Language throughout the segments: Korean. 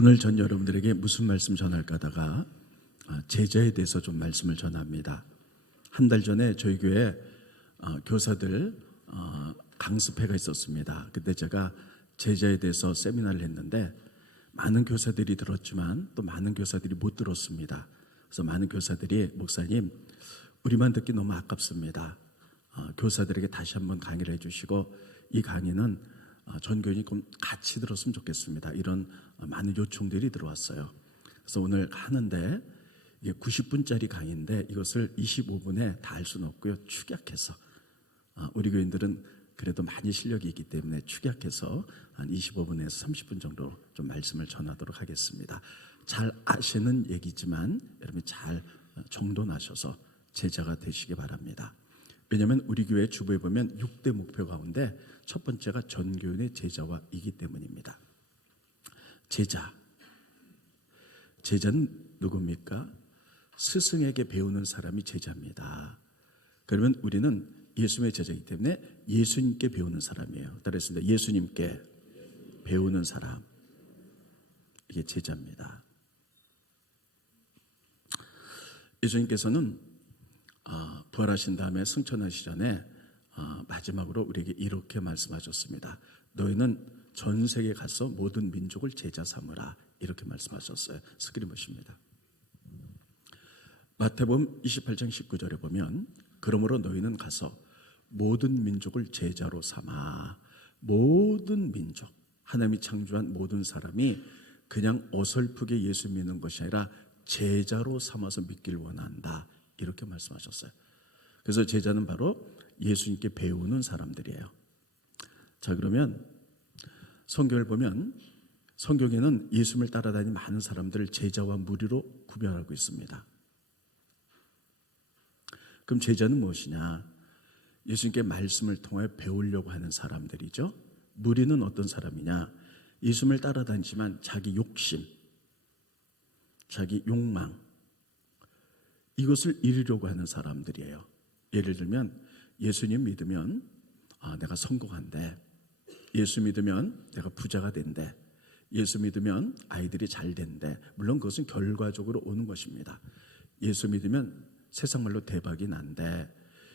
오늘 전 여러분들에게 무슨 말씀 전할까 하다가 제자에 대해서 좀 말씀을 전합니다. 한 달 전에 저희 교회 교사들 강습회가 있었습니다. 그때 제가 제자에 대해서 세미나를 했는데 많은 교사들이 들었지만 또 많은 교사들이 못 들었습니다. 그래서 많은 교사들이 목사님 우리만 듣기 너무 아깝습니다. 교사들에게 다시 한번 강의를 해주시고 이 강의는 전 교인이 같이 들었으면 좋겠습니다. 이런 많은 요청들이 들어왔어요. 그래서 오늘 하는데 이게 90분짜리 강의인데 이것을 25분에 다 할 수는 없고요. 축약해서 우리 교인들은 그래도 많이 실력이 있기 때문에 축약해서 한 25분에서 30분 정도 좀 말씀을 전하도록 하겠습니다. 잘 아시는 얘기지만 여러분이 잘 정돈하셔서 제자가 되시기 바랍니다. 왜냐하면 우리 교회 주보에 보면 6대 목표 가운데 첫 번째가 전교인의 제자화이기 때문입니다. 제자는 누굽니까? 스승에게 배우는 사람이 제자입니다. 그러면 우리는 예수님의 제자이기 때문에 예수님께 배우는 사람이에요. 따라했습니다. 예수님께 배우는 사람, 이게 제자입니다. 예수님께서는 부활하신 다음에 승천하시 전에 마지막으로 우리에게 이렇게 말씀하셨습니다. 너희는 전 세계에 가서 모든 민족을 제자 삼으라, 이렇게 말씀하셨어요. 스크린 보십니다. 마태복음 28장 19절에 보면 그러므로 너희는 가서 모든 민족을 제자로 삼아. 모든 민족, 하나님이 창조한 모든 사람이 그냥 어설프게 예수 믿는 것이 아니라 제자로 삼아서 믿길 원한다, 이렇게 말씀하셨어요. 그래서 제자는 바로 예수님께 배우는 사람들이에요. 자, 그러면 성경을 보면 성경에는 예수님을 따라다니는 많은 사람들을 제자와 무리로 구별하고 있습니다. 그럼 제자는 무엇이냐? 예수님께 말씀을 통해 배우려고 하는 사람들이죠. 무리는 어떤 사람이냐? 예수님을 따라다니지만 자기 욕심, 자기 욕망, 이것을 이루려고 하는 사람들이에요. 예를 들면 예수님 믿으면 내가 성공한대, 예수 믿으면 내가 부자가 된대, 예수 믿으면 아이들이 잘 된대. 물론 그것은 결과적으로 오는 것입니다. 예수 믿으면 세상 말로 대박이 난대.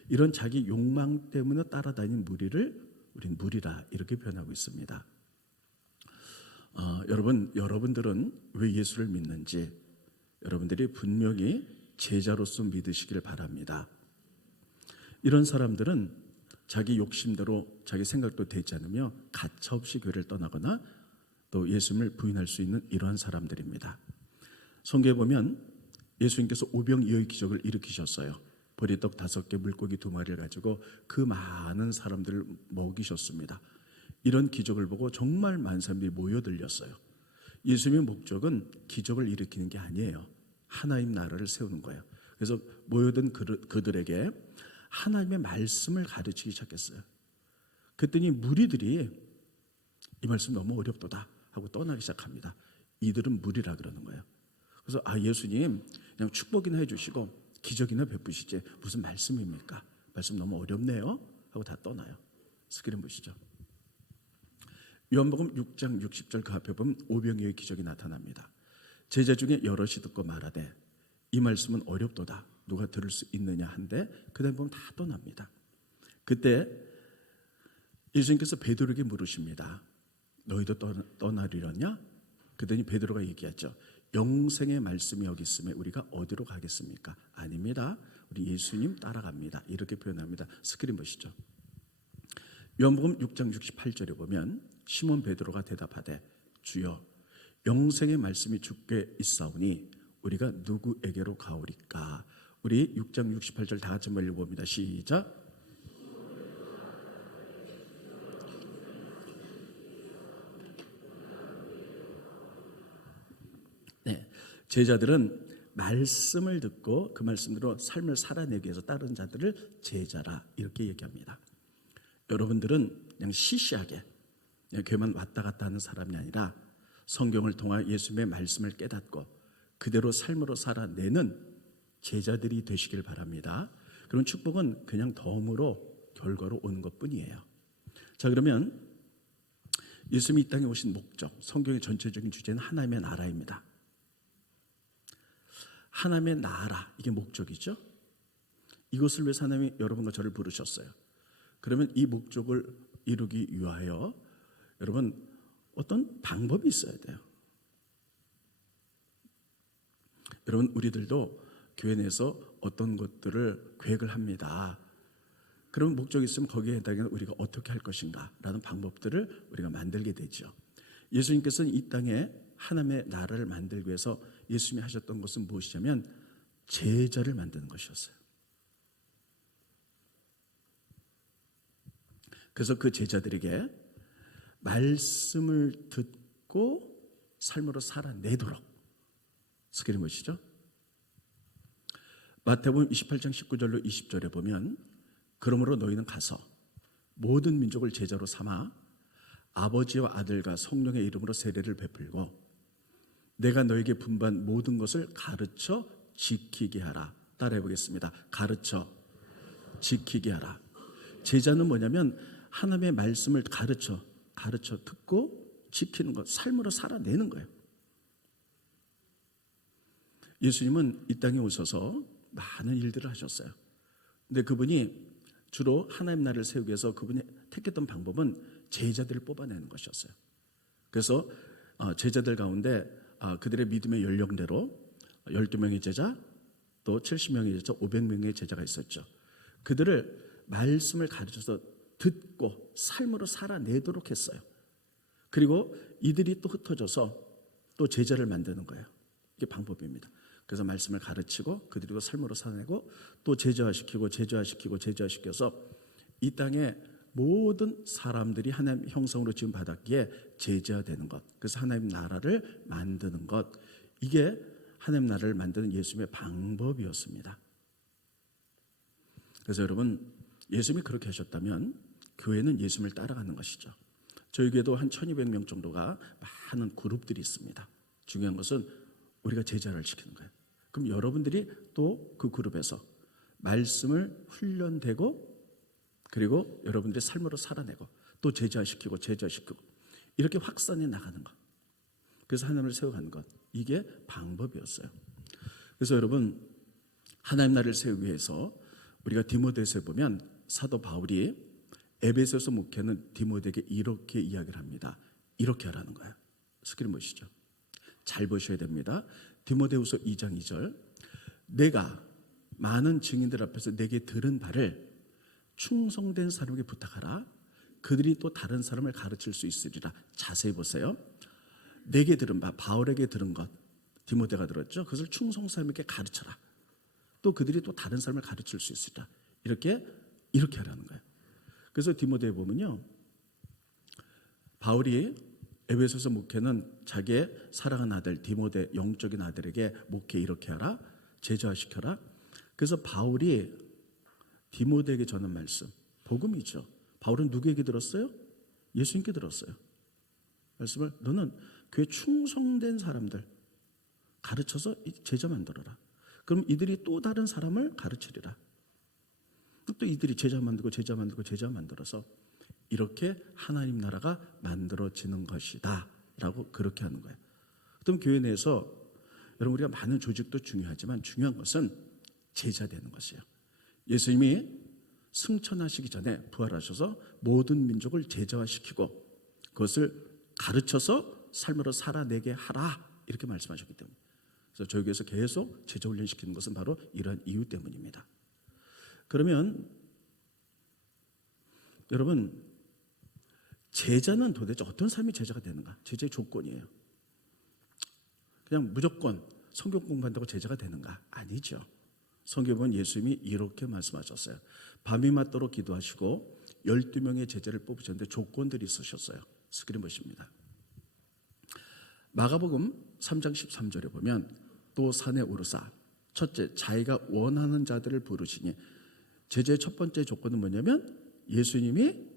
이런 자기 욕망 때문에 따라다니는 무리를 우리는 무리라, 이렇게 표현하고 있습니다. 여러분들은 왜 예수를 믿는지 여러분들이 분명히 제자로서 믿으시길 바랍니다. 이런 사람들은 자기 욕심대로 자기 생각도 되지 않으며 가차없이 교회를 떠나거나 또 예수님을 부인할 수 있는 이러한 사람들입니다. 성경에 보면 예수님께서 오병이어의 기적을 일으키셨어요. 보리떡 5개, 물고기 2마리를 가지고 그 많은 사람들을 먹이셨습니다. 이런 기적을 보고 정말 많은 사람들이 모여들렸어요. 예수님의 목적은 기적을 일으키는 게 아니에요. 하나님 나라를 세우는 거예요. 그래서 모여든 그들에게 하나님의 말씀을 가르치기 시작했어요. 그랬더니 무리들이 이 말씀 너무 어렵도다 하고 떠나기 시작합니다. 이들은 무리라 그러는 거예요. 그래서 예수님 그냥 축복이나 해주시고 기적이나 베푸시지 무슨 말씀입니까? 말씀 너무 어렵네요 하고 다 떠나요. 스크린 보시죠. 요한복음 6장 60절 그 앞에 보면 오병이어의 기적이 나타납니다. 제자 중에 여럿이 듣고 말하되 이 말씀은 어렵도다, 누가 들을 수 있느냐 한데 그 다음에 보면 다 떠납니다. 그때 예수님께서 베드로에게 물으십니다. 너희도 떠나리려냐? 그랬더니 베드로가 얘기하죠. 영생의 말씀이 여기 있음에 우리가 어디로 가겠습니까? 아닙니다. 우리 예수님 따라갑니다. 이렇게 표현합니다. 스크린 보시죠. 요한복음 6장 68절에 보면 시몬 베드로가 대답하되 주여 영생의 말씀이 주께 있사오니 우리가 누구에게로 가오리까? 우리 6장 68절 다 같이 한번 읽어봅니다. 시작. 네, 제자들은 말씀을 듣고 그 말씀대로 삶을 살아내기 위해서 다른 자들을 제자라, 이렇게 얘기합니다. 여러분들은 그냥 시시하게 그냥 교회만 왔다 갔다 하는 사람이 아니라 성경을 통해 예수님의 말씀을 깨닫고 그대로 삶으로 살아내는 제자들이 되시길 바랍니다. 그런 축복은 그냥 덤으로 결과로 오는 것뿐이에요. 자, 그러면 예수님이 이 땅에 오신 목적, 성경의 전체적인 주제는 하나님의 나라입니다. 하나님의 나라, 이게 목적이죠. 이것을 위해서 하나님이 여러분과 저를 부르셨어요. 그러면 이 목적을 이루기 위하여 여러분 어떤 방법이 있어야 돼요. 여러분, 우리들도 교회 내에서 어떤 것들을 계획을 합니다. 그런 목적이 있으면 거기에 해당해서 우리가 어떻게 할 것인가 라는 방법들을 우리가 만들게 되죠. 예수님께서는 이 땅에 하나님의 나라를 만들기 위해서 예수님이 하셨던 것은 무엇이냐면 제자를 만드는 것이었어요. 그래서 그 제자들에게 말씀을 듣고 삶으로 살아내도록 스킬이 무엇이죠? 마태복음 28장 19절로 20절에 보면 그러므로 너희는 가서 모든 민족을 제자로 삼아 아버지와 아들과 성령의 이름으로 세례를 베풀고 내가 너에게 분부한 모든 것을 가르쳐 지키게 하라. 따라해 보겠습니다. 가르쳐 지키게 하라. 제자는 뭐냐면 하나님의 말씀을 가르쳐 듣고 지키는 것, 삶으로 살아내는 거예요. 예수님은 이 땅에 오셔서 많은 일들을 하셨어요. 근데 그분이 주로 하나님 나라를 세우기 위해서 그분이 택했던 방법은 제자들을 뽑아내는 것이었어요. 그래서 제자들 가운데 그들의 믿음의 연령대로 12명의 제자, 또 70명의 제자, 500명의 제자가 있었죠. 그들을 말씀을 가르쳐서 듣고 삶으로 살아내도록 했어요. 그리고 이들이 또 흩어져서 또 제자를 만드는 거예요. 이게 방법입니다. 그래서 말씀을 가르치고 그들이 삶으로 살아내고 또 제자화시켜서 이 땅에 모든 사람들이 하나님 형상으로 지금 받았기에 제자되는 것, 그래서 하나님 나라를 만드는 것, 이게 하나님 나라를 만드는 예수님의 방법이었습니다. 그래서 여러분, 예수님이 그렇게 하셨다면 교회는 예수님을 따라가는 것이죠. 저희 교회도 한 1200명 정도가 많은 그룹들이 있습니다. 중요한 것은 우리가 제자를 시키는 거예요. 그럼 여러분들이 또 그 그룹에서 말씀을 훈련되고 그리고 여러분들의 삶으로 살아내고 또 제자시키고 이렇게 확산해 나가는 것. 그래서 하나님을 세워가는 것. 이게 방법이었어요. 그래서 여러분, 하나님 나라를 세우기 위해서 우리가 디모데서에 보면 사도 바울이 에베소서 목회는 디모데에게 이렇게 이야기를 합니다. 이렇게 하라는 거예요. 스킬이 무엇이죠? 잘 보셔야 됩니다. 디모데후서 2장 2절, 내가 많은 증인들 앞에서 내게 들은 바를 충성된 사람에게 부탁하라. 그들이 또 다른 사람을 가르칠 수 있으리라. 자세히 보세요. 내게 들은 바, 바울에게 들은 것, 디모데가 들었죠. 그것을 충성 사람에게 가르쳐라. 또 그들이 또 다른 사람을 가르칠 수 있으리라. 이렇게 하라는 거예요. 그래서 디모데에 보면요, 바울이 에베소서 목회는 자기의 사랑하는 아들 디모데, 영적인 아들에게 목회 이렇게 하라, 제자화시켜라. 그래서 바울이 디모데에게 전한 말씀, 복음이죠. 바울은 누구에게 들었어요? 예수님께 들었어요. 말씀을 너는 교회 충성된 사람들 가르쳐서 제자 만들어라. 그럼 이들이 또 다른 사람을 가르치리라. 또 이들이 제자 만들어서 이렇게 하나님 나라가 만들어지는 것이다 라고 그렇게 하는 거예요. 그럼 교회 내에서 여러분, 우리가 많은 조직도 중요하지만 중요한 것은 제자 되는 것이에요. 예수님이 승천하시기 전에 부활하셔서 모든 민족을 제자화시키고 그것을 가르쳐서 삶으로 살아내게 하라 이렇게 말씀하셨기 때문에, 그래서 저희 교회에서 계속 제자 훈련시키는 것은 바로 이러한 이유 때문입니다. 그러면 여러분, 제자는 도대체 어떤 삶이 제자가 되는가? 제자의 조건이에요. 그냥 무조건 성경 공부한다고 제자가 되는가? 아니죠. 성경에 보면 예수님이 이렇게 말씀하셨어요. 밤이 맞도록 기도하시고 12명의 제자를 뽑으셨는데 조건들이 있으셨어요. 스크린 보십니다. 마가복음 3장 13절에 보면 또 산에 오르사 첫째 자기가 원하는 자들을 부르시니, 제자의 첫 번째 조건은 뭐냐면 예수님이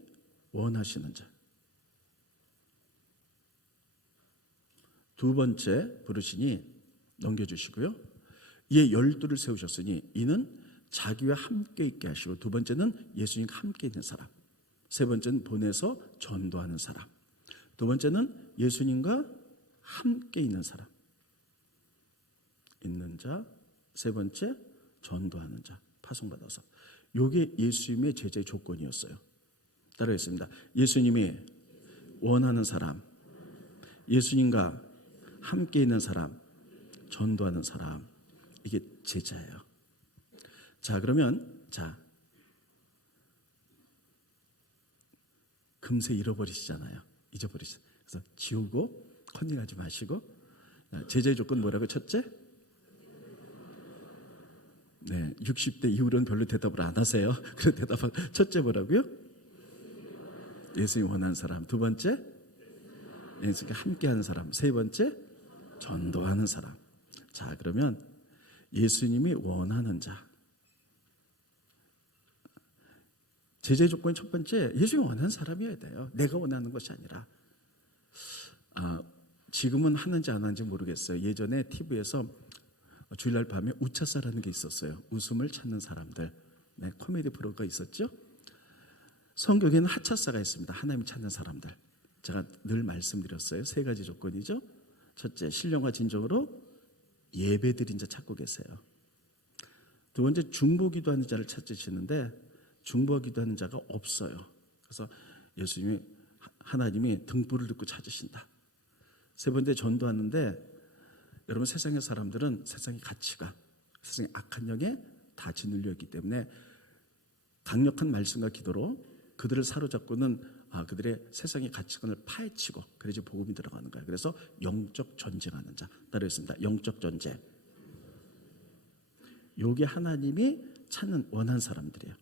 원하시는 자. 두 번째 부르시니 넘겨주시고요. 이에 12를 세우셨으니 이는 자기와 함께 있게 하시고, 두 번째는 예수님과 함께 있는 사람, 세 번째는 보내서 전도하는 사람, 두 번째는 예수님과 함께 있는 사람, 있는 자. 세 번째, 전도하는 자, 파송받아서. 이게 예수님의 제자의 조건이었어요. 따라하겠습니다. 예수님이 원하는 사람, 예수님과 함께 있는 사람, 전도하는 사람, 이게 제자예요. 자, 그러면 금세 잃어버리시잖아요. 잊어버리시죠. 그래서 지우고 컨닝하지 마시고. 제자의 조건 뭐라고? 첫째, 네, 60대 이후로는 별로 대답을 안 하세요. 그래서 대답한 첫째 뭐라고요? 예수님 원하는 사람. 두 번째, 예수님과 함께하는 사람. 세 번째, 전도하는 사람. 자, 그러면 예수님이 원하는 자. 제자의 조건이 첫 번째, 예수님이 원하는 사람이어야 돼요. 내가 원하는 것이 아니라. 지금은 하는지 안 하는지 모르겠어요. 예전에 TV에서 주일날 밤에 우차사라는 게 있었어요. 웃음을 찾는 사람들. 네, 코미디 프로가 있었죠. 성경에는 하차사가 있습니다. 하나님 찾는 사람들. 제가 늘 말씀드렸어요. 세 가지 조건이죠. 첫째, 신령과 진정으로 예배드린 자 찾고 계세요. 두 번째, 중보기도하는 자를 찾으시는데 중보기도하는 자가 없어요. 그래서 예수님이, 하나님이 등불을 듣고 찾으신다. 세 번째, 전도하는데 여러분, 세상의 사람들은 세상의 가치가, 세상의 악한 영에 다 짓눌려 있기 때문에 강력한 말씀과 기도로 그들을 사로잡고는 그들의 세상의 가치관을 파헤치고 그래야지 복음이 들어가는 거예요. 그래서 영적 전쟁하는 자. 따르겠습니다. 영적 전쟁. 요게 하나님이 찾는 원한 사람들이에요.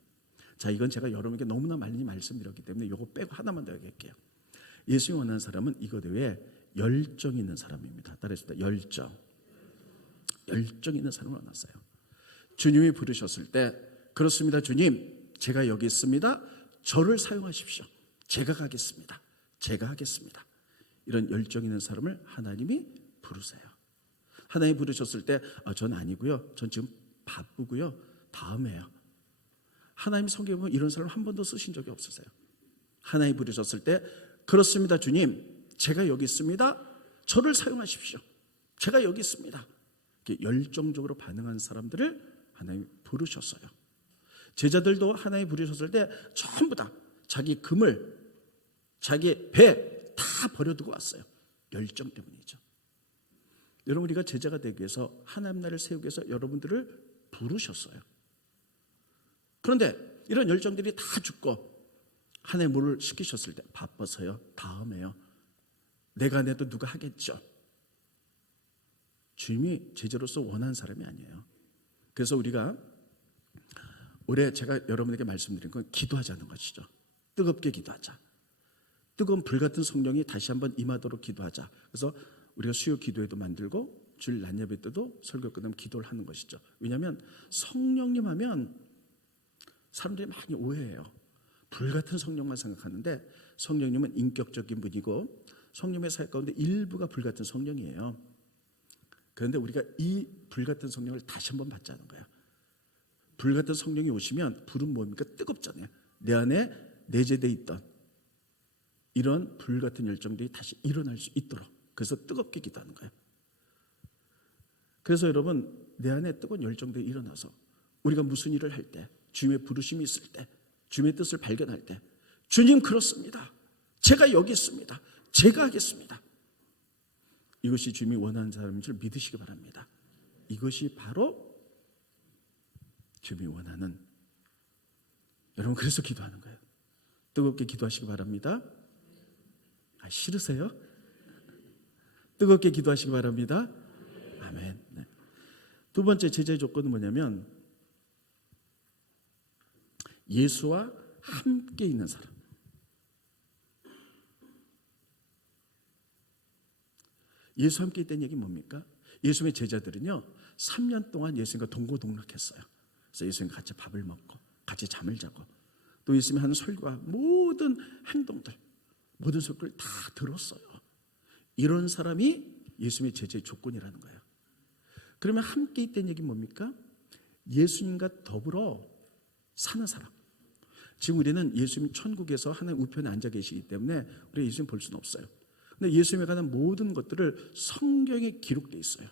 자, 이건 제가 여러분에게 너무나 많이 말씀드렸기 때문에 요거 빼고 하나만 더 얘기할게요. 예수님 원하는 사람은 이것 외에 열정 있는 사람입니다. 따르겠습니다. 열정 있는 사람을 원하세요. 주님이 부르셨을 때, 그렇습니다 주님, 제가 여기 있습니다. 저를 사용하십시오. 제가 가겠습니다. 제가 하겠습니다. 이런 열정 있는 사람을 하나님이 부르세요. 하나님이 부르셨을 때 전 아니고요. 전 지금 바쁘고요. 다음에요. 하나님 성경에 보면 이런 사람 한 번도 쓰신 적이 없으세요. 하나님이 부르셨을 때, 그렇습니다 주님, 제가 여기 있습니다. 저를 사용하십시오. 제가 여기 있습니다. 이렇게 열정적으로 반응한 사람들을 하나님이 부르셨어요. 제자들도 하나님이 부르셨을 때 전부 다 자기 금을, 자기 배 다 버려두고 왔어요. 열정 때문이죠. 여러분, 우리가 제자가 되기 위해서, 하나님 나라를 세우기 위해서 여러분들을 부르셨어요. 그런데 이런 열정들이 다 죽고 하나님 뭐를 시키셨을 때 바빠서요. 다음에요. 내가 안 해도 누가 하겠죠. 주님이 제자로서 원하는 사람이 아니에요. 그래서 우리가 올해 제가 여러분에게 말씀드린 건 기도하자는 것이죠. 뜨겁게 기도하자. 뜨거운 불같은 성령이 다시 한번 임하도록 기도하자. 그래서 우리가 수요 기도회도 만들고 주일 낮 예배 때도 설교 끝나면 기도를 하는 것이죠. 왜냐하면 성령님 하면 사람들이 많이 오해해요. 불같은 성령만 생각하는데 성령님은 인격적인 분이고 성령의 사역 가운데 일부가 불같은 성령이에요. 그런데 우리가 이 불같은 성령을 다시 한번 받자는 거예요. 불같은 성령이 오시면 불은 뭡니까? 뜨겁잖아요. 내 안에 내재되어 있던 이런 불같은 열정들이 다시 일어날 수 있도록, 그래서 뜨겁게 기도하는 거예요. 그래서 여러분, 내 안에 뜨거운 열정들이 일어나서 우리가 무슨 일을 할 때, 주님의 부르심이 있을 때, 주님의 뜻을 발견할 때, 주님 그렇습니다. 제가 여기 있습니다. 제가 하겠습니다. 이것이 주님이 원하는 사람인 줄 믿으시기 바랍니다. 이것이 바로 주님이 원하는, 여러분 그래서 기도하는 거예요. 뜨겁게 기도하시기 바랍니다. 싫으세요? 뜨겁게 기도하시기 바랍니다. 아멘. 네. 두 번째 제자의 조건은 뭐냐면 예수와 함께 있는 사람. 예수와 함께 있다는 얘기는 뭡니까? 예수님의 제자들은요 3년 동안 예수님과 동고동락했어요. 그래서 예수님과 같이 밥을 먹고 같이 잠을 자고 또 예수님이 하는 설교와 모든 행동들, 모든 설교를 다 들었어요. 이런 사람이 예수님의 제자의 조건이라는 거예요. 그러면 함께 있다는 얘기는 뭡니까? 예수님과 더불어 사는 사람. 지금 우리는 예수님 천국에서 하나님 우편에 앉아 계시기 때문에 우리가 예수님 볼 수는 없어요. 근데 예수님에 관한 모든 것들을 성경에 기록되어 있어요.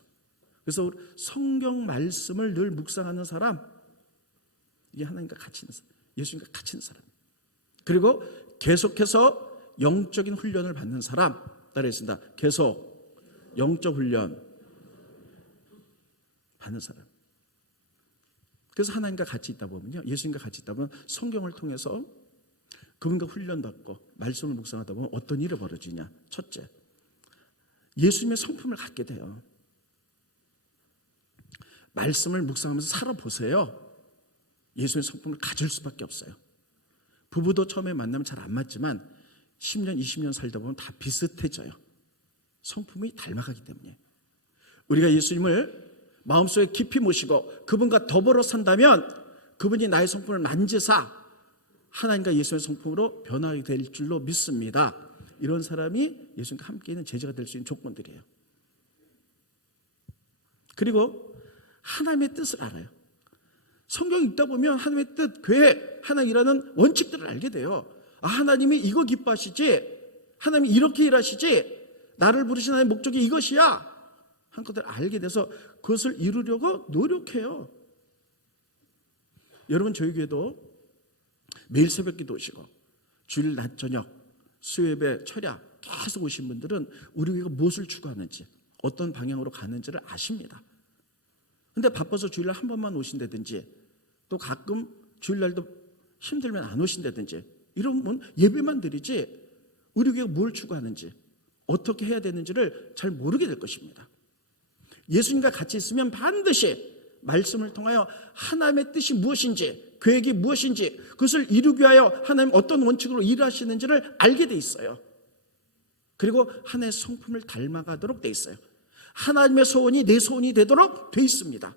그래서 성경 말씀을 늘 묵상하는 사람, 이게 하나님과 같이 있는 사람, 예수님과 같이 있는 사람. 그리고 계속해서 영적인 훈련을 받는 사람, 따라했습니다. 계속 영적 훈련 받는 사람. 그래서 하나님과 같이 있다 보면요, 예수님과 같이 있다 보면 성경을 통해서 그분과 훈련받고 말씀을 묵상하다 보면 어떤 일이 벌어지냐. 첫째, 예수님의 성품을 갖게 돼요. 말씀을 묵상하면서 살아보세요. 예수님의 성품을 가질 수밖에 없어요. 부부도 처음에 만나면 잘 안 맞지만 10년, 20년 살다 보면 다 비슷해져요. 성품이 닮아가기 때문에. 우리가 예수님을 마음속에 깊이 모시고 그분과 더불어 산다면 그분이 나의 성품을 만지사 하나님과 예수의 성품으로 변화하게 될 줄로 믿습니다. 이런 사람이 예수님과 함께 있는 제자가 될 수 있는 조건들이에요. 그리고 하나님의 뜻을 알아요. 성경 읽다 보면 하나님의 뜻, 계획, 하나님이라는 원칙들을 알게 돼요. 아, 하나님이 이거 기뻐하시지, 하나님이 이렇게 일하시지, 나를 부르신 하나님의 목적이 이것이야 한 것들을 알게 돼서 그것을 이루려고 노력해요. 여러분, 저희 교회도 매일 새벽 기도 오시고 주일 낮 저녁 수요예배 철야 계속 오신 분들은 우리 교회가 무엇을 추구하는지, 어떤 방향으로 가는지를 아십니다. 근데 바빠서 주일날 한 번만 오신다든지, 또 가끔 주일날도 힘들면 안 오신다든지 이러면 예배만 드리지 우리 교회가 뭘 추구하는지, 어떻게 해야 되는지를 잘 모르게 될 것입니다. 예수님과 같이 있으면 반드시 말씀을 통하여 하나님의 뜻이 무엇인지, 계획이 무엇인지, 그것을 이루기 위하여 하나님 어떤 원칙으로 일하시는지를 알게 돼 있어요. 그리고 하나님의 성품을 닮아가도록 돼 있어요. 하나님의 소원이 내 소원이 되도록 돼 있습니다.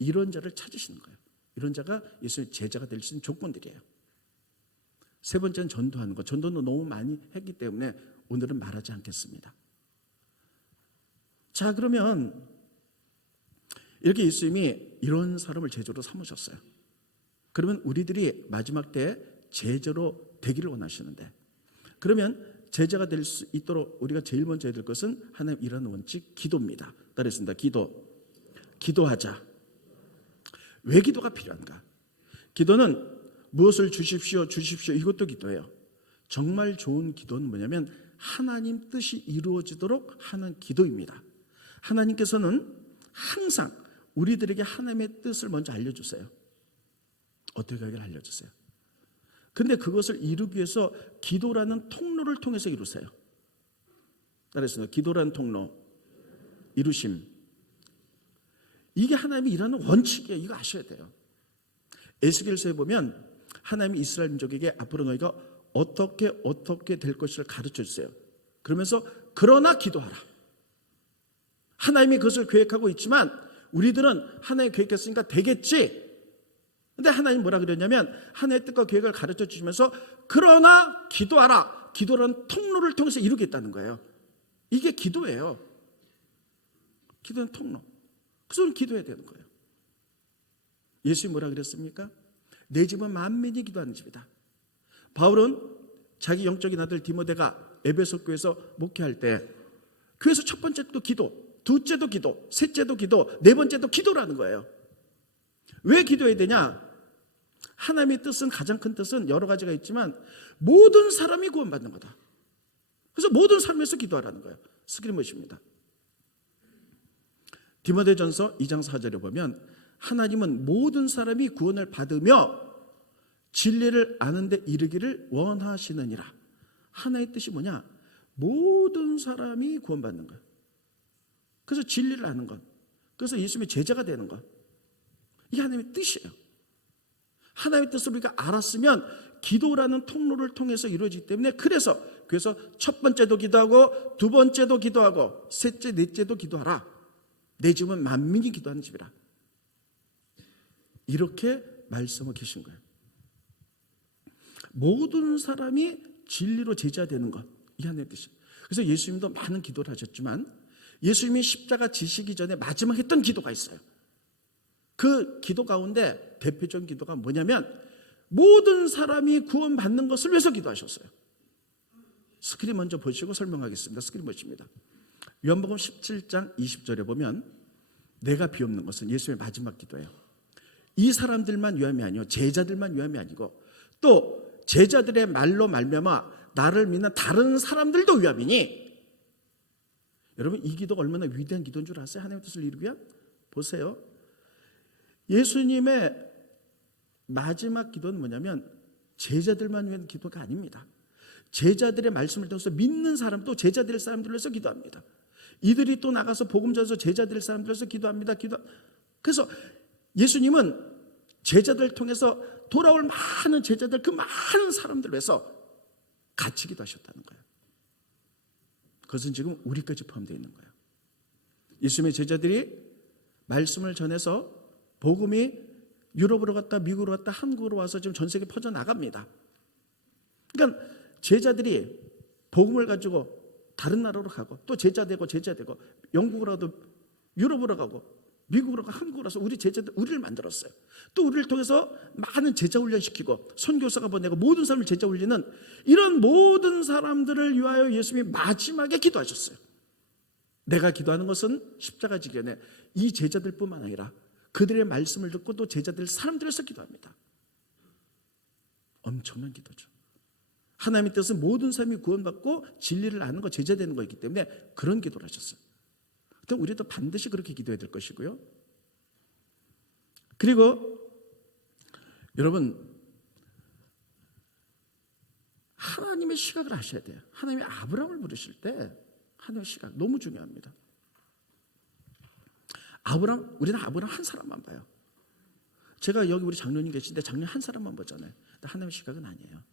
이런 자를 찾으시는 거예요. 이런 자가 예수의 제자가 될 수 있는 조건들이에요. 세 번째는 전도하는 것. 전도는 너무 많이 했기 때문에 오늘은 말하지 않겠습니다. 자, 그러면 이렇게 예수님이 이런 사람을 제자로 삼으셨어요. 그러면 우리들이 마지막 때 제자로 되기를 원하시는데, 그러면 제자가 될 수 있도록 우리가 제일 먼저 해야 될 것은 하나님 이라는 원칙, 기도입니다. 따라했습니다. 기도하자. 왜 기도가 필요한가? 기도는 무엇을 주십시오 이것도 기도예요. 정말 좋은 기도는 뭐냐면 하나님 뜻이 이루어지도록 하는 기도입니다. 하나님께서는 항상 우리들에게 하나님의 뜻을 먼저 알려주세요. 어떻게 하기를 알려주세요. 근데 그것을 이루기 위해서 기도라는 통로를 통해서 이루세요. 따라했습니다. 기도라는 통로, 이루심. 이게 하나님이 일하는 원칙이에요. 이거 아셔야 돼요. 에스겔서에 보면 하나님이 이스라엘 민족에게 앞으로 너희가 어떻게 될 것을 가르쳐 주세요. 그러면서 그러나 기도하라. 하나님이 그것을 계획하고 있지만 우리들은 하나님이 계획했으니까 되겠지. 근데 하나님 뭐라 그랬냐면 하나님의 뜻과 계획을 가르쳐 주시면서 그러나 기도하라. 기도라는 통로를 통해서 이루겠다는 거예요. 이게 기도예요. 기도는 통로. 그래서 기도해야 되는 거예요. 예수님이 뭐라 그랬습니까? 내 집은 만민이 기도하는 집이다. 바울은 자기 영적인 아들 디모데가 에베소 교회에서 목회할 때 교회에서 첫 번째도 기도, 둘째도 기도, 셋째도 기도, 네 번째도 기도라는 거예요. 왜 기도해야 되냐? 하나님의 뜻은, 가장 큰 뜻은 여러 가지가 있지만 모든 사람이 구원받는 거다. 그래서 모든 삶에서 기도하라는 거예요. 스크린 보십니다. 디모데전서 2장 4절에 보면 하나님은 모든 사람이 구원을 받으며 진리를 아는 데 이르기를 원하시느니라. 하나의 뜻이 뭐냐? 모든 사람이 구원받는 것. 그래서 진리를 아는 것. 그래서 예수님의 제자가 되는 것. 이게 하나님의 뜻이에요. 하나님의 뜻을 우리가 알았으면 기도라는 통로를 통해서 이루어지기 때문에 그래서 첫 번째도 기도하고 두 번째도 기도하고 셋째, 넷째도 기도하라. 내 집은 만민이 기도하는 집이라. 이렇게 말씀하고 계신 거예요. 모든 사람이 진리로 제자되는 것. 이게 하나님의 뜻이에요. 그래서 예수님도 많은 기도를 하셨지만 예수님이 십자가 지시기 전에 마지막 했던 기도가 있어요. 그 기도 가운데 대표적인 기도가 뭐냐면 모든 사람이 구원받는 것을 위해서 기도하셨어요. 스크린 먼저 보시고 설명하겠습니다. 스크린 보십니다. 요한복음 17장 20절에 보면 내가 비옵는 것은 예수의 마지막 기도예요. 이 사람들만 위함이 아니요 제자들만 위함이 아니고 또 제자들의 말로 말미암아 나를 믿는 다른 사람들도 위함이니. 여러분, 이 기도가 얼마나 위대한 기도인 줄 아세요? 하나님의 뜻을 이루기 위한? 보세요. 예수님의 마지막 기도는 뭐냐면 제자들만 위한 기도가 아닙니다. 제자들의 말씀을 통해서 믿는 사람도 제자들의 사람들을 위해서 기도합니다. 이들이 또 나가서 복음 전해서 제자들의 사람들을 위해서 기도합니다. 그래서 예수님은 제자들을 통해서 돌아올 많은 제자들, 그 많은 사람들을 위해서 같이 기도하셨다는 거예요. 그것은 지금 우리까지 포함되어 있는 거예요. 예수님의 제자들이 말씀을 전해서 복음이 유럽으로 갔다 미국으로 갔다 한국으로 와서 지금 전 세계에 퍼져나갑니다. 그러니까 제자들이 복음을 가지고 다른 나라로 가고 또 제자 되고 영국으로 가도 유럽으로 가고 미국으로 가고 한국으로 와서 우리 제자들, 우리를 만들었어요. 또 우리를 통해서 많은 제자 훈련시키고 선교사가 보내고 모든 사람을 제자 훈리는 이런 모든 사람들을 위하여 예수님이 마지막에 기도하셨어요. 내가 기도하는 것은 십자가 지견에 이 제자들뿐만 아니라 그들의 말씀을 듣고 또 제자들 사람들에서 기도합니다. 엄청난 기도죠. 하나님의 뜻은 모든 사람이 구원받고 진리를 아는 거, 제자 되는 거였기 때문에 그런 기도를 하셨어요. 또 우리도 반드시 그렇게 기도해야 될 것이고요. 그리고 여러분, 하나님의 시각을 아셔야 돼요. 하나님이 아브라함을 부르실 때 하나님의 시각 너무 중요합니다. 우리는 아브라함 한 사람만 봐요. 제가 여기 우리 장로님 계신데 장로님 한 사람만 보잖아요. 근데 하나님의 시각은 아니에요.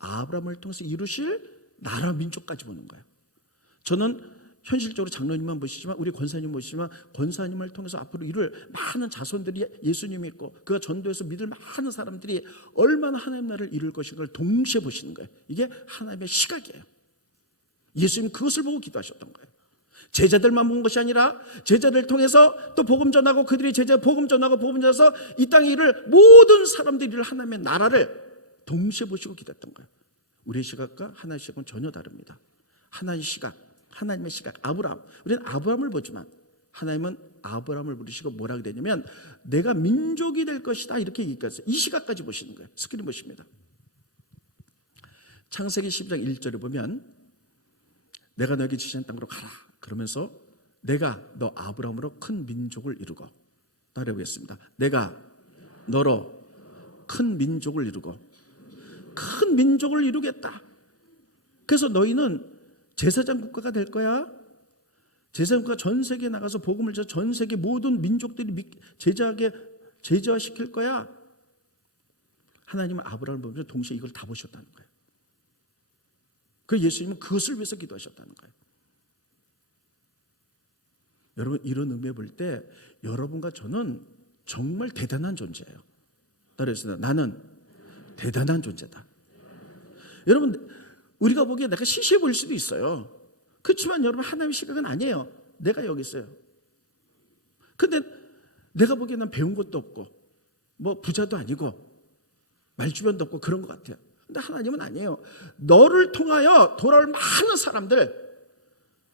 아브라함을 통해서 이루실 나라 민족까지 보는 거예요. 저는 현실적으로 장로님만 보시지만 우리 권사님 보시지만 권사님을 통해서 앞으로 이룰 많은 자손들이 예수님이 있고 그가 전도해서 믿을 많은 사람들이 얼마나 하나님 나라를 이룰 것인가를 동시에 보시는 거예요. 이게 하나님의 시각이에요. 예수님은 그것을 보고 기도하셨던 거예요. 제자들만 본 것이 아니라 제자들을 통해서 또 복음 전하고 그들이 제자 복음 전하고 복음 전해서 이 땅에 이를 모든 사람들이 이룰 하나님의 나라를 동시에 보시고 기도했던 거예요. 우리의 시각과 하나님의 시각은 전혀 다릅니다. 하나님의 시각, 하나님의 시각, 아브라함. 우리는 아브라함을 보지만 하나님은 아브라함을 부르시고 뭐라 그랬냐면 내가 민족이 될 것이다 이렇게 얘기했어요. 이 시각까지 보시는 거예요. 스크린 보십니다. 창세기 12장 1절에 보면 내가 너에게 지시한 땅으로 가라. 그러면서 내가 너 아브라함으로 큰 민족을 이루고 따라해보겠습니다. 내가 너로 큰 민족을 이루고 큰 민족을 이루겠다. 그래서 너희는 제사장 국가가 될 거야. 제사장 국가 전 세계에 나가서 복음을 전해 전 세계 모든 민족들이 제자화시킬 거야. 하나님은 아브라함을 보면서 동시에 이걸 다 보셨다는 거예요. 그래서 예수님은 그것을 위해서 기도하셨다는 거예요. 여러분, 이런 의미에 볼 때 여러분과 저는 정말 대단한 존재예요. 따라해주세요. 나는 대단한 존재다. 여러분, 우리가 보기에 내가 시시해 보일 수도 있어요. 그렇지만 여러분, 하나님의 시각은 아니에요. 내가 여기 있어요. 근데 내가 보기에 난 배운 것도 없고 뭐 부자도 아니고 말주변도 없고 그런 것 같아요. 근데 하나님은 아니에요. 너를 통하여 돌아올 많은 사람들,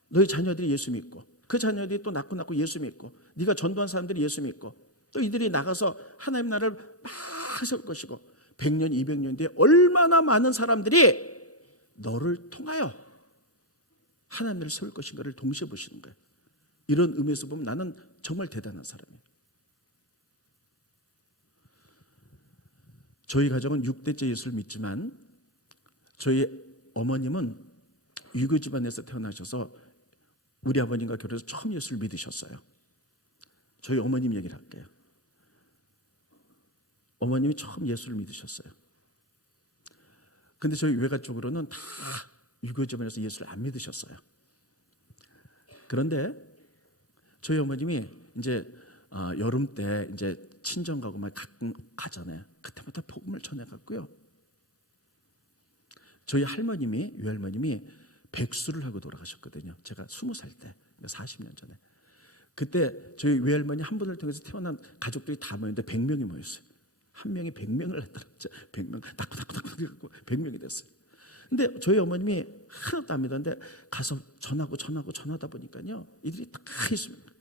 너희 자녀들이 예수 믿고 그 자녀들이 또 낳고 예수 믿고 네가 전도한 사람들이 예수 믿고 또 이들이 나가서 하나님 나라를 막 세울 것이고 100년, 200년 뒤에 얼마나 많은 사람들이 너를 통하여 하나님을 세울 것인가를 동시에 보시는 거예요. 이런 의미에서 보면 나는 정말 대단한 사람이에요. 저희 가정은 6대째 예수를 믿지만 저희 어머님은 유교 집안에서 태어나셔서 우리 아버님과 결혼해서 처음 예수를 믿으셨어요. 저희 어머님 얘기를 할게요. 어머님이 처음 예수를 믿으셨어요. 근데 저희 외가 쪽으로는 다 유교 집안에서 예수를 안 믿으셨어요. 그런데 저희 어머님이 이제 여름 때 이제 친정 가고 막 가끔 가잖아요. 그때마다 복음을 전해갔고요. 저희 할머님이, 외할머님이 백수를 하고 돌아가셨거든요. 제가 20살 때, 40년 전에. 그때 저희 외할머니 한 분을 통해서 태어난 가족들이 다 모였는데 100명이 모였어요. 한 명이 100명을 했더라고요. 100명, 닦고 100명이 됐어요. 근데 저희 어머님이 하나도 안 믿었는데 가서 전하다 보니까요, 이들이 다 있습니다.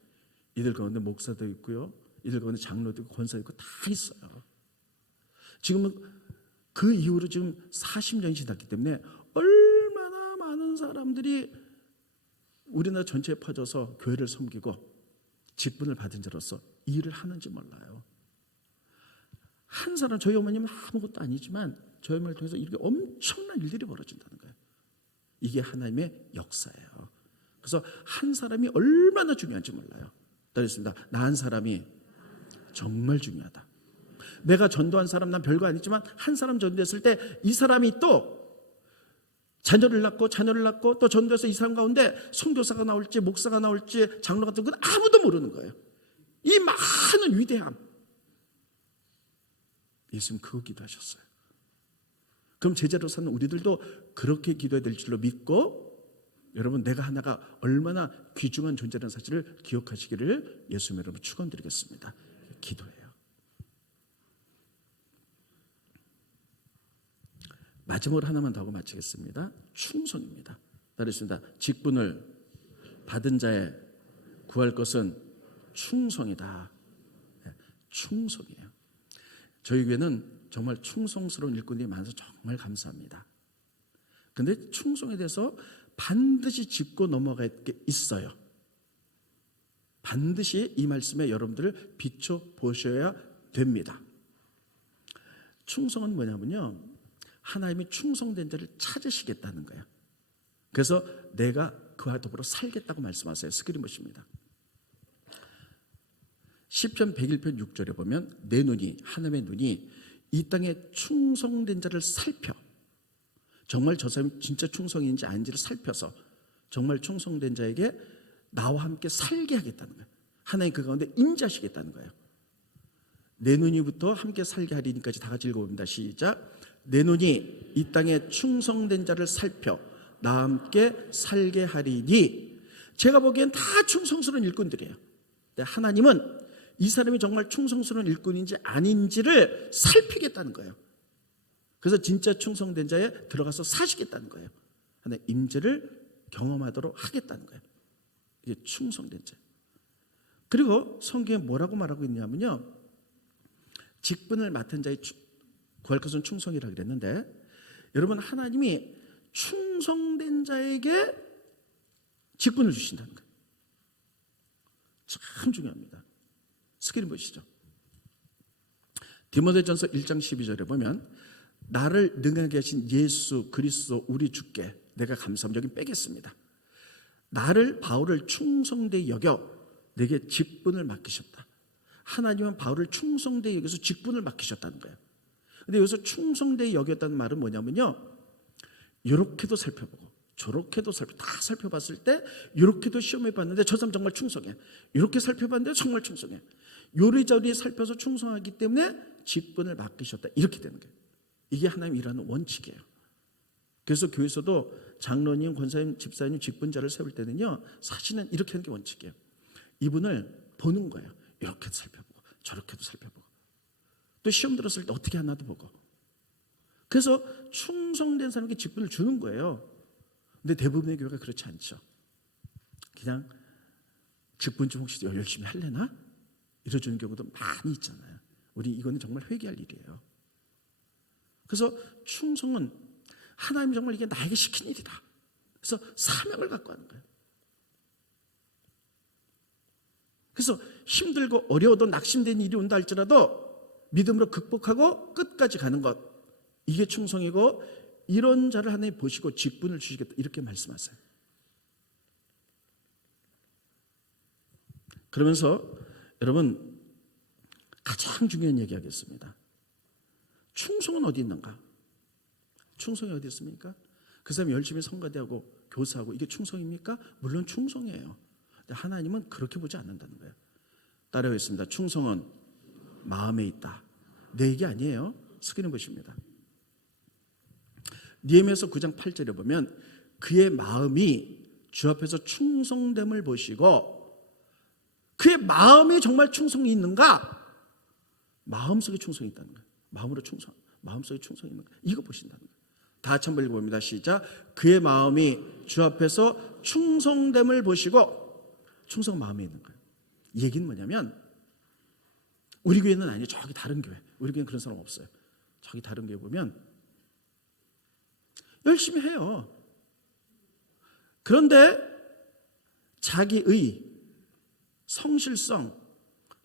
이들 가운데 목사도 있고요, 이들 가운데 장로도 있고 권사도 있고 다 있어요. 지금은 그 이후로 지금 40년이 지났기 때문에 얼마나 많은 사람들이 우리나라 전체에 퍼져서 교회를 섬기고 직분을 받은 자로서 일을 하는지 몰라요. 한 사람, 저희 어머님은 아무것도 아니지만 저희 어머니를 통해서 이렇게 엄청난 일들이 벌어진다는 거예요. 이게 하나님의 역사예요. 그래서 한 사람이 얼마나 중요한지 몰라요. 따르겠습니다. 나 한 사람이 정말 중요하다. 내가 전도한 사람, 난 별거 아니지만 한 사람 전도했을 때 이 사람이 또 자녀를 낳고 또 전도해서 이 사람 가운데 선교사가 나올지 목사가 나올지 장로 같은 건 아무도 모르는 거예요. 이 많은 위대함. 예수님 그거 기도하셨어요. 그럼 제자로 사는 우리들도 그렇게 기도해야 될 줄로 믿고, 여러분 내가 하나가 얼마나 귀중한 존재라는 사실을 기억하시기를 예수님 여러분 축원드리겠습니다. 기도해요. 마지막으로 하나만 더 하고 마치겠습니다. 충성입니다. 따르겠습니다. 직분을 받은 자의 구할 것은 충성이다. 충성이에요. 저희 교회는 정말 충성스러운 일꾼들이 많아서 정말 감사합니다. 그런데 충성에 대해서 반드시 짚고 넘어갈 게 있어요. 반드시 이 말씀에 여러분들을 비춰보셔야 됩니다. 충성은 뭐냐면요, 하나님이 충성된 자를 찾으시겠다는 거예요. 그래서 내가 그와 더불어 살겠다고 말씀하세요. 스크린봇입니다. 시편 101편 6절에 보면 내 눈이, 하나님의 눈이 이 땅에 충성된 자를 살펴, 정말 저 사람이 진짜 충성인지 아닌지를 살펴서 정말 충성된 자에게 나와 함께 살게 하겠다는 거예요. 하나님 그 가운데 임재하시겠다는 거예요. 내 눈이부터 함께 살게 하리니까지 다 같이 읽어봅니다. 시작. 내 눈이 이 땅에 충성된 자를 살펴 나와 함께 살게 하리니. 제가 보기엔 다 충성스러운 일꾼들이에요. 근데 하나님은 이 사람이 정말 충성스러운 일꾼인지 아닌지를 살피겠다는 거예요. 그래서 진짜 충성된 자에 들어가서 사시겠다는 거예요. 하나님의 임재를 경험하도록 하겠다는 거예요. 이게 충성된 자. 그리고 성경에 뭐라고 말하고 있냐면요, 직분을 맡은 자의 구할 것은 충성이라고 그랬는데, 여러분 하나님이 충성된 자에게 직분을 주신다는 거예요. 참 중요합니다. 스크린 보시죠. 디모데전서 1장 12절에 보면 나를 능하게 하신 예수 그리스도 우리 주께 내가 감사함, 여기 빼겠습니다. 나를 바울을 충성되이 여겨 내게 직분을 맡기셨다. 하나님은 바울을 충성되이 여겨서 직분을 맡기셨다는 거예요. 근데 여기서 충성되이 여겼다는 말은 뭐냐면요, 이렇게도 살펴보고 저렇게도 다 살펴봤을 때 이렇게도 시험해 봤는데 저 사람 정말 충성해. 이렇게 살펴봤는데 정말 충성해. 요리저리 살펴서 충성하기 때문에 직분을 맡기셨다. 이렇게 되는 거예요. 이게 하나님 일하는 원칙이에요. 그래서 교회에서도 장로님, 권사님, 집사님, 직분자를 세울 때는요, 사실은 이렇게 하는 게 원칙이에요. 이분을 보는 거예요. 이렇게도 살펴보고 저렇게도 살펴보고 또 시험 들었을 때 어떻게 하나도 보고. 그래서 충성된 사람에게 직분을 주는 거예요. 근데 대부분의 교회가 그렇지 않죠. 그냥 직분 좀 혹시 열심히 할래나? 이러주는 경우도 많이 있잖아요. 우리 이거는 정말 회개할 일이에요. 그래서 충성은 하나님이 정말 이게 나에게 시킨 일이다. 그래서 사명을 갖고 하는 거예요. 그래서 힘들고 어려워도 낙심된 일이 온다 할지라도 믿음으로 극복하고 끝까지 가는 것, 이게 충성이고, 이런 자를 하나님 보시고 직분을 주시겠다 이렇게 말씀하세요. 그러면서 여러분 가장 중요한 얘기 하겠습니다. 충성은 어디 있는가? 충성이 어디 있습니까? 그 사람이 열심히 성가대하고 교사하고 이게 충성입니까? 물론 충성이에요. 근데 하나님은 그렇게 보지 않는다는 거예요. 따라하겠습니다. 충성은 마음에 있다. 내 얘기 아니에요. 스크린 보십니다. 느헤미야서 9장 8절에 보면 그의 마음이 주 앞에서 충성됨을 보시고, 그의 마음이 정말 충성이 있는가? 마음속에 충성이 있다는 거예요. 마음속에 충성이 있는가? 이거 보신다는 거예요. 다 같이 한번 읽어봅니다. 시작. 그의 마음이 주 앞에서 충성됨을 보시고, 충성 마음에 있는 거예요. 이 얘기는 뭐냐면 우리 교회는 아니에요. 저기 다른 교회, 우리 교회는 그런 사람 없어요. 저기 다른 교회 보면 열심히 해요. 그런데 자기의 성실성,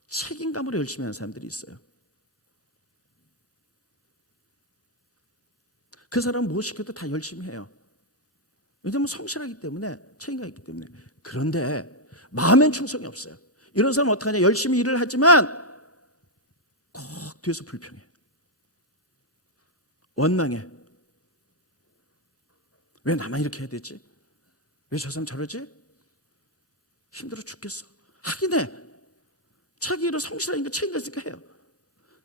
책임감으로 열심히 하는 사람들이 있어요. 그 사람은 뭐 시켜도 다 열심히 해요. 왜냐하면 성실하기 때문에, 책임감이 있기 때문에. 그런데 마음엔 충성이 없어요. 이런 사람은 어떻게 하냐? 열심히 일을 하지만 꼭 뒤에서 불평해, 원망해. 왜 나만 이렇게 해야 되지? 왜 저 사람 저러지? 힘들어 죽겠어. 하긴 해. 자기 일을 성실하니까 책임감 있으니까 해요.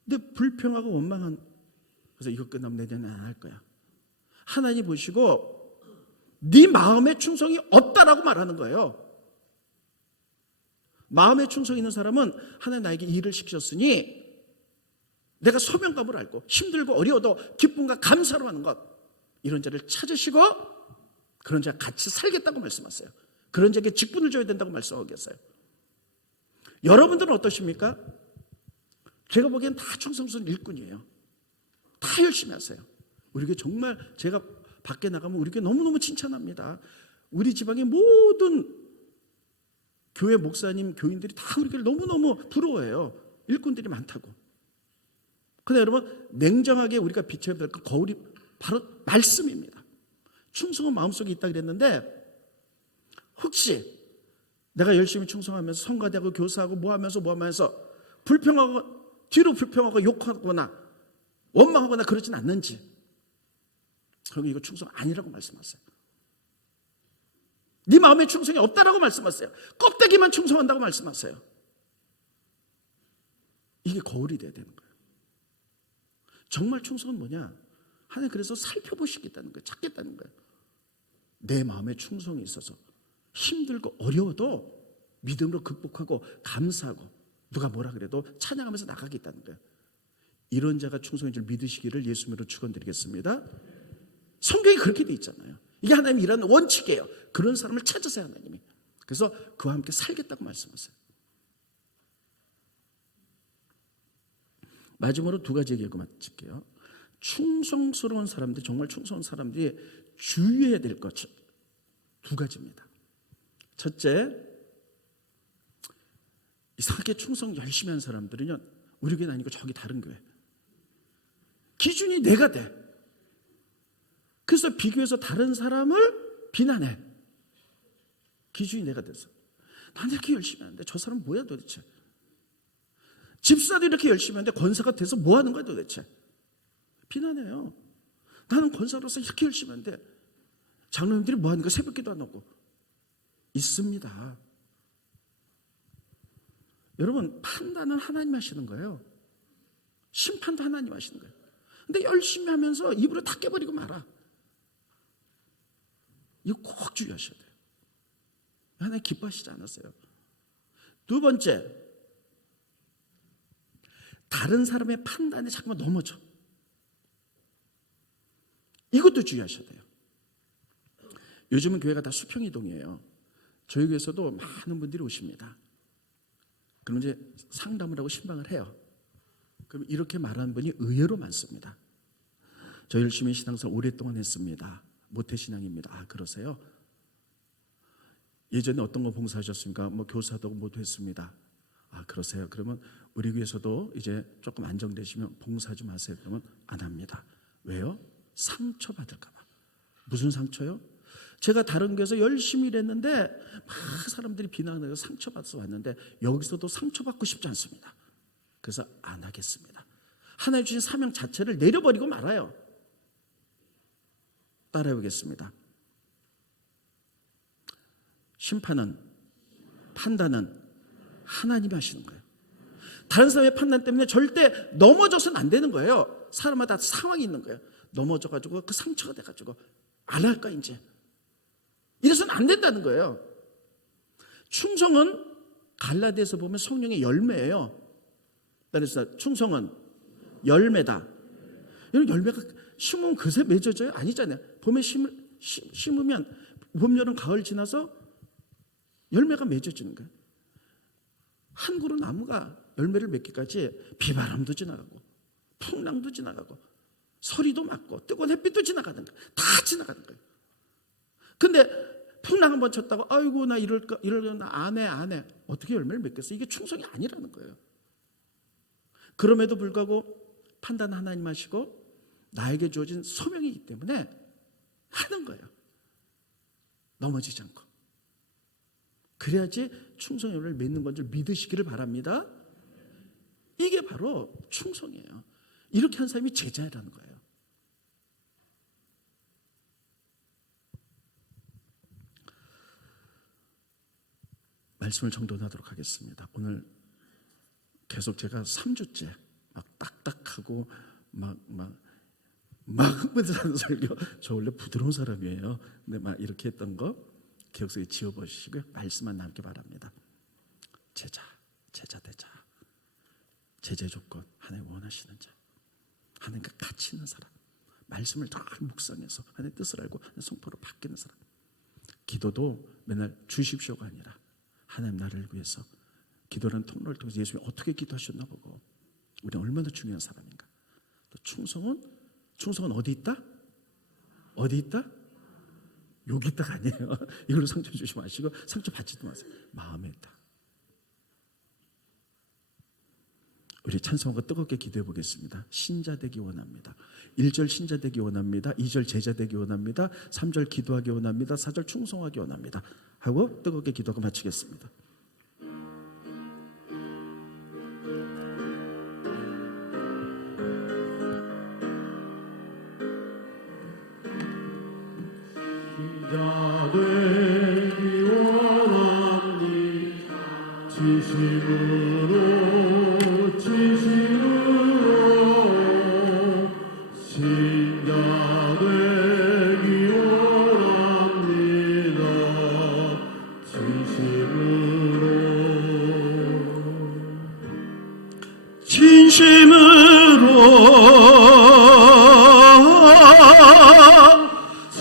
근데 불평하고 원망한, 그래서 이거 끝나면 내년에 안 할 거야. 하나님 보시고 네 마음에 충성이 없다라고 말하는 거예요. 마음에 충성 있는 사람은 하나님 나에게 일을 시키셨으니 내가 소명감을 알고 힘들고 어려워도 기쁨과 감사로 하는 것, 이런 자를 찾으시고 그런 자 같이 살겠다고 말씀하세요. 그런 자에게 직분을 줘야 된다고 말씀하고 계세요. 여러분들은 어떠십니까? 제가 보기엔 다 충성스러운 일꾼이에요. 다 열심히 하세요. 우리 교회 정말, 제가 밖에 나가면 우리 교회 너무너무 칭찬합니다. 우리 지방의 모든 교회 목사님, 교인들이 다 우리 교회를 너무너무 부러워해요. 일꾼들이 많다고. 그런데 여러분, 냉정하게 우리가 비춰야 될 건 거울이 바로 말씀입니다. 충성은 마음속에 있다 그랬는데, 혹시 내가 열심히 충성하면서 성가대하고 교사하고 뭐 하면서 불평하고, 뒤로 불평하고 욕하거나 원망하거나 그러진 않는지, 그럼 이거 충성 아니라고 말씀하세요. 네 마음에 충성이 없다라고 말씀하세요. 껍데기만 충성한다고 말씀하세요. 이게 거울이 돼야 되는 거예요. 정말 충성은 뭐냐? 하나님 그래서 살펴보시겠다는 거예요. 찾겠다는 거예요. 내 마음에 충성이 있어서 힘들고 어려워도 믿음으로 극복하고 감사하고 누가 뭐라 그래도 찬양하면서 나가겠다는 거예요. 이런 자가 충성인 줄 믿으시기를 예수님으로 축원드리겠습니다. 성경이 그렇게 돼 있잖아요. 이게 하나님이 일하는 원칙이에요. 그런 사람을 찾으세요, 하나님이. 그래서 그와 함께 살겠다고 말씀하세요. 마지막으로 두 가지 얘기하고 마칠게요. 충성스러운 사람들, 정말 충성한 사람들이 주의해야 될 것 두 가지입니다. 첫째, 이상하게 충성 열심히 한 사람들은요, 우리 교회는 아니고 저기 다른 교회. 기준이 내가 돼. 그래서 비교해서 다른 사람을 비난해. 기준이 내가 돼서. 난 이렇게 열심히 하는데 저 사람 뭐야 도대체. 집사도 이렇게 열심히 하는데 권사가 돼서 뭐 하는 거야 도대체. 비난해요. 나는 권사로서 이렇게 열심히 하는데 장로님들이 뭐 하는 거야, 새벽기도 안 하고. 있습니다. 여러분, 판단은 하나님 하시는 거예요. 심판도 하나님 하시는 거예요. 근데 열심히 하면서 입으로 다 깨버리고 말아. 이거 꼭 주의하셔야 돼요. 하나님 기뻐하시지 않았어요. 두 번째, 다른 사람의 판단에 자꾸만 넘어져. 이것도 주의하셔야 돼요. 요즘은 교회가 다 수평이동이에요. 저희 교회에서도 많은 분들이 오십니다. 그럼 이제 상담을 하고 신방을 해요. 그럼 이렇게 말하는 분이 의외로 많습니다. 저 열심히 신앙생활 오랫동안 했습니다. 모태신앙입니다. 아, 그러세요? 예전에 어떤 거 봉사하셨습니까? 뭐 교사도 모두 했습니다. 아, 그러세요? 그러면 우리 교회에서도 이제 조금 안정되시면 봉사 좀 하세요. 그러면 안 합니다. 왜요? 상처받을까 봐. 무슨 상처요? 제가 다른 교회에서 열심히 일했는데 막 사람들이 비난하고 상처받아서 왔는데 여기서도 상처받고 싶지 않습니다. 그래서 안 하겠습니다. 하나님 주신 사명 자체를 내려버리고 말아요. 따라해보겠습니다. 심판은, 판단은 하나님이 하시는 거예요. 다른 사람의 판단 때문에 절대 넘어져서는 안 되는 거예요. 사람마다 상황이 있는 거예요. 넘어져가지고 그 상처가 돼가지고 안 할까 이제. 이래서는 안 된다는 거예요. 충성은 갈라디아서 보면 성령의 열매예요. 그래서 충성은 열매다. 이런 열매가 심으면 그새 맺어져요? 아니잖아요. 봄에 심으면 봄, 여름, 가을 지나서 열매가 맺어지는 거예요. 한 그루 나무가 열매를 맺기까지 비바람도 지나가고 풍랑도 지나가고 서리도 맞고 뜨거운 햇빛도 지나가는 거예요. 다 지나가는 거예요. 근데 풍랑 한번 쳤다고 아이고 나 이럴까 안 해. 어떻게 열매를 맺겠어? 이게 충성이 아니라는 거예요. 그럼에도 불구하고 판단 하나님 하시고 나에게 주어진 소명이기 때문에 하는 거예요. 넘어지지 않고. 그래야지 충성의 열매를 맺는 건 줄 믿으시기를 바랍니다. 이게 바로 충성이에요. 이렇게 한 사람이 제자라는 거예요. 말씀을 정돈하도록 하겠습니다. 오늘 계속 제가 3주째 막 딱딱하고 막 흥분해서 하는 설교. 저 원래 부드러운 사람이에요. 근데 막 이렇게 했던 거 기억 속에 지워버리시고요. 말씀만 남기 바랍니다. 제자 되자. 제자의 조건, 하나님 원하시는 자, 하나님과 같이 있는 사람, 말씀을 잘 묵상해서 하나님의 뜻을 알고 성포로 바뀌는 사람. 기도도 맨날 주십시오가 아니라 하나님 나를 위해서 기도라는 통로를 통해서 예수님이 어떻게 기도하셨나 보고 우리는 얼마나 중요한 사람인가. 또 충성은 어디 있다? 어디 있다? 여기 있다가 아니에요. 이걸로 상처 주지 마시고 상처 받지도 마세요. 마음에 있다. 우리 찬송하고 뜨겁게 기도해 보겠습니다. 신자 되기 원합니다. 1절 신자 되기 원합니다. 2절 제자 되기 원합니다. 3절 기도하기 원합니다. 4절 충성하기 원합니다. 하고 뜨겁게 기도하고 마치겠습니다. 신자 되기 원합니다.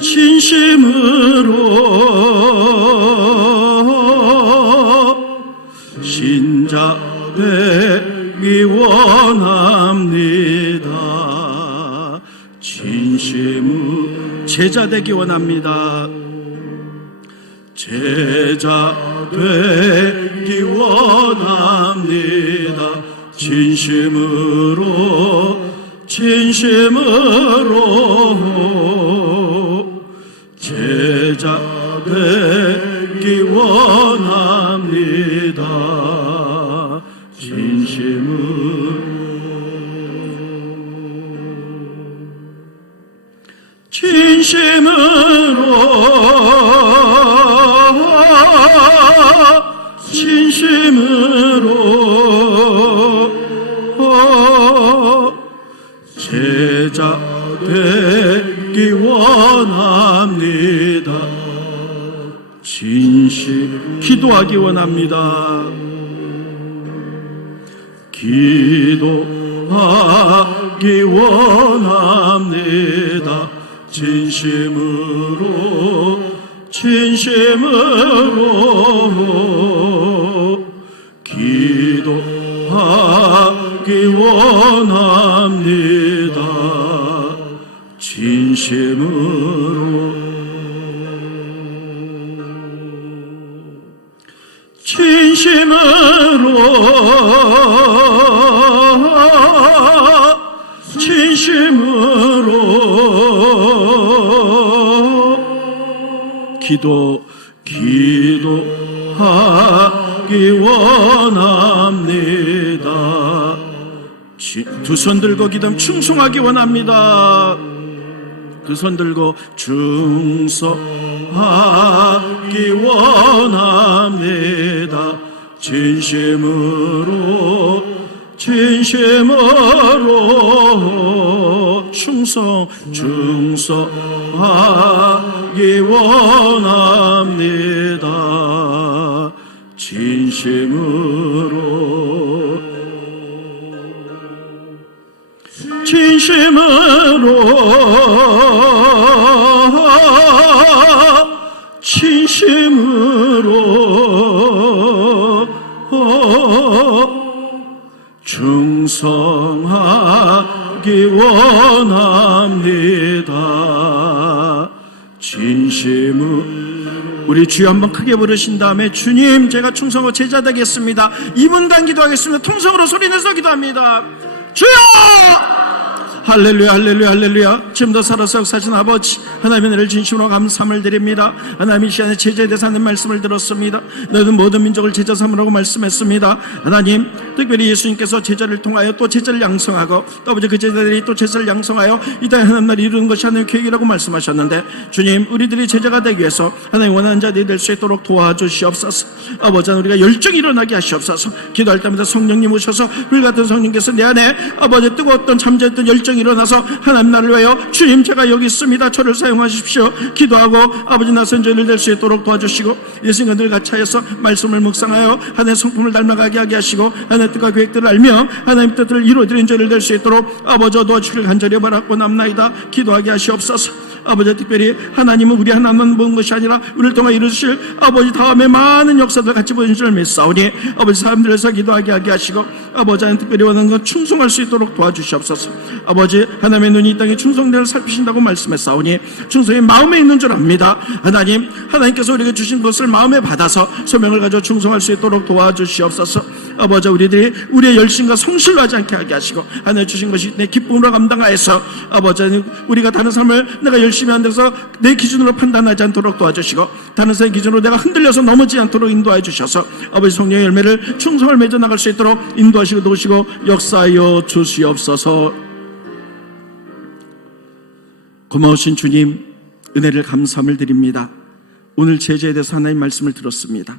진심으로 신자 되기 원합니다. 진심으로 신자 되기 원합니다. 진심으로 제자 되기 원합니다. 제자 되기 원합니다. 진심으로 제자 되기 원합니다. 진심으로 제자 되기 원합니다. 기도하기 원합니다. 기도하기 원합니다. 진심으로 기도하기 원합니다. 진심으로 기도하기 원합니다. 두 손 들고 기도하면 충성하기 원합니다. 두 손 들고 충성하기 원합니다. 진심으로 충성하기 원합니다. 진심으로 진심으로 충성하기 원합니다. 진심으로 우리 주여 한번 크게 부르신 다음에 주님 제가 충성하고 제자 되겠습니다. 2분간 기도하겠습니다. 통성으로 소리내서 기도합니다. 주여! 할렐루야 할렐루야 할렐루야. 지금도 살아서 역사하신 아버지 하나님의 은혜를 진심으로 감사함을 드립니다. 하나님 이 시간에 제자에 대해서 하는 말씀을 들었습니다. 너희는 모든 민족을 제자 삼으라고 말씀했습니다. 하나님 특별히 예수님께서 제자를 통하여 또 제자를 양성하고 또 아버지 그 제자들이 또 제자를 양성하여 이 땅에 하나님 나라를 이루는 것이 하나님의 계획이라고 말씀하셨는데 주님 우리들이 제자가 되기 위해서 하나님 원하는 자들이 될 수 있도록 도와주시옵소서. 아버지 우리가 열정이 일어나게 하시옵소서. 기도할 때마다 성령님 오셔서 불같은 성령께서 내 안에 아버지 뜨거웠던 잠재웠던 열정이 일어나서 하나님 나를 위하여 주님 제가 여기 있습니다. 저를 사용하십시오. 기도하고 아버지 나선 저희를 될 수 있도록 도와주시고 예수님과 늘 같이 하여서 말씀을 묵상하여 하나님의 성품을 닮아가게 하게 하시고 하나님의 뜻과 계획들을 알며 하나님의 뜻을 이루어드리는 저희를 될 수 있도록 아버지 도와주시길 간절히 바라고 남나이다. 기도하게 하시옵소서. 아버지 특별히 하나님은 우리 하나만 보는 것이 아니라 우리를 통해 이루실 아버지 다음에 많은 역사들 같이 보여주신 줄 믿사오니 아버지 사람들에서 기도하게 하게 하시고 아버지 하나님 특별히 원하는 것 충성할 수 있도록 도와주시옵소서. 아버지 하나님의 눈이 이 땅에 충성되를 살피신다고 말씀했사오니 충성이 마음에 있는 줄 압니다. 하나님께서 우리에게 주신 것을 마음에 받아서 소명을 가져 충성할 수 있도록 도와주시옵소서. 아버지 우리들이 우리의 열심과 성실로 하지 않게 하게 하시고 하나님 주신 것이 내 기쁨으로 감당하여서 아버지 우리가 다른 삶을 내가 열심히 한다고 해서 내 기준으로 판단하지 않도록 도와주시고 다른 사람의 기준으로 내가 흔들려서 넘어지지 않도록 인도해 주셔서 아버지 성령의 열매를 충성을 맺어 나갈 수 있도록 인도하시고 도우시고 역사하여 주시옵소서. 고마우신 주님 은혜를 감사함을 드립니다. 오늘 제자에 대해서 하나님 말씀을 들었습니다.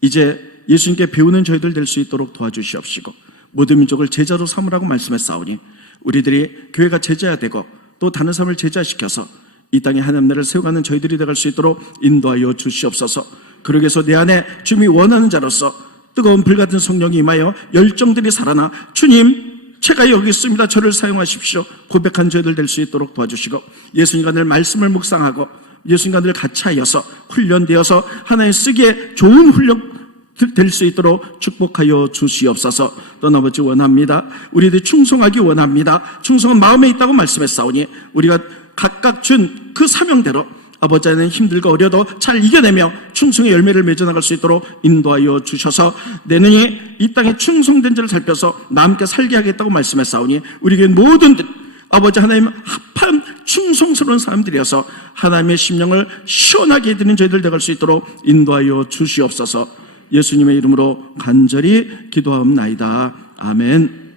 이제 예수님께 배우는 저희들 될 수 있도록 도와주시옵시고 모든 민족을 제자로 삼으라고 말씀했사오니 우리들이 교회가 제자야 되고 또 다른 사람을 제자시켜서 이 땅에 하나님 나라를 세워가는 저희들이 되갈 수 있도록 인도하여 주시옵소서. 그러기 위해서 내 안에 주님이 원하는 자로서 뜨거운 불같은 성령이 임하여 열정들이 살아나 주님 제가 여기 있습니다. 저를 사용하십시오. 고백한 저희들 될 수 있도록 도와주시고 예수님과 늘 말씀을 묵상하고 예수님과 늘 같이 하여서 훈련되어서 하나님 쓰기에 좋은 훈련 될 수 있도록 축복하여 주시옵소서. 또 아버지 원합니다. 우리들이 충성하기 원합니다. 충성은 마음에 있다고 말씀했사오니 우리가 각각 준 그 사명대로 아버지는 힘들고 어려도 잘 이겨내며 충성의 열매를 맺어나갈 수 있도록 인도하여 주셔서 내 눈이 이 땅에 충성된 자를 살펴서 남께 살게 하겠다고 말씀했사오니 우리에게 모든 아버지 하나님 합한 충성스러운 사람들이어서 하나님의 심령을 시원하게 해드리는 저희들 되갈 수 있도록 인도하여 주시옵소서. 예수님의 이름으로 간절히 기도하옵나이다. 아멘.